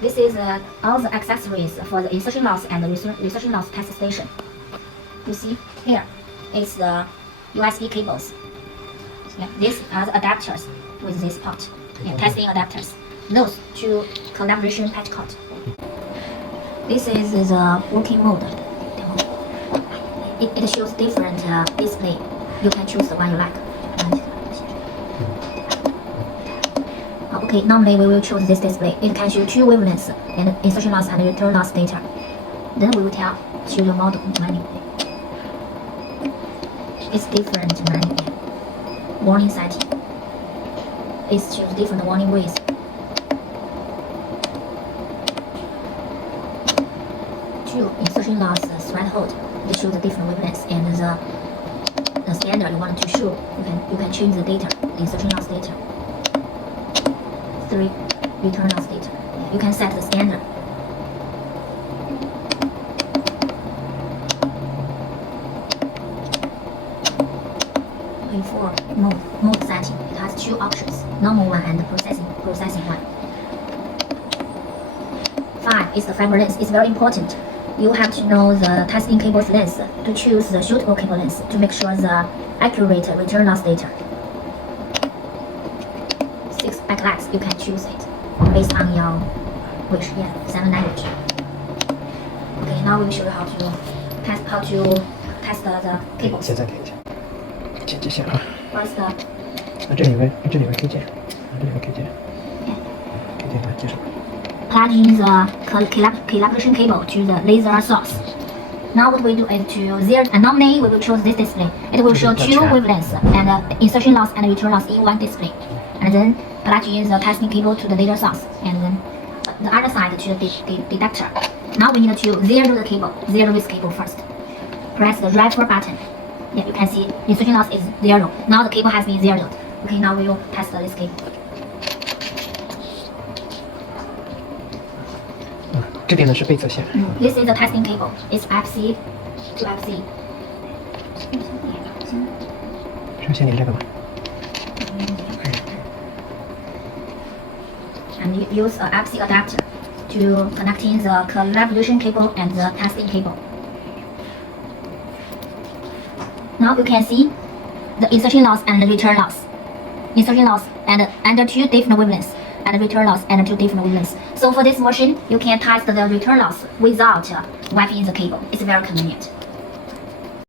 This is all the accessories for the insertion loss and the insertion loss test station. You see here, it's the USB cables. Yeah, these are the adapters with this port. Yeah, testing adapters. Those two collaboration patch cord. This is the working mode. It shows different display. You can choose the one you like. Okay, normally we will choose this display. It can show two wavelengths and insertion loss and return loss data. Then we will tell to the model menu. It's different menu. Warning setting. It shows different warning ways. Two insertion loss threshold. It shows the different wavelengths and the standard you want to show. You can change the data, the insertion loss data. 3 return loss data. You can set the standard. For mode setting, it has two options: normal one and processing one. 5 is the fiber length. It's very important. You have to know the testing cable's length to choose the suitable cable length to make sure the accurate return loss data. 6 backlights, you can choose it based on your wish. Yeah, 7 language. Okay, now we will show you how to test the cables. 现在看一下，剪辑一下啊。 First, 这里有个 K 键，这里有个 K 键，K 键来介绍。 plug in the collaboration cable to the laser source. Now what we do is to zero, and normally we will choose this display. It will show two wavelengths and insertion loss and return loss in one display. And then plug in the testing cable to the laser source, and then the other side to the detector. Now we need to zero the cable. Zero this cable first. Press the right button. Yeah, you can see insertion loss is 0. Now the cable has been zeroed. Okay, now we will test this cable. 这边呢是背侧线。This is the testing cable. It's FC to FC. 是先连这个吗？ And you use a FC adapter to connecting the collaboration cable and the testing cable. Now you can see the insertion loss and the return loss. Insertion loss and under two different wavelengths, and return loss and two different wavelengths. So for this machine, you can test the return loss without wiping the cable. It's very convenient.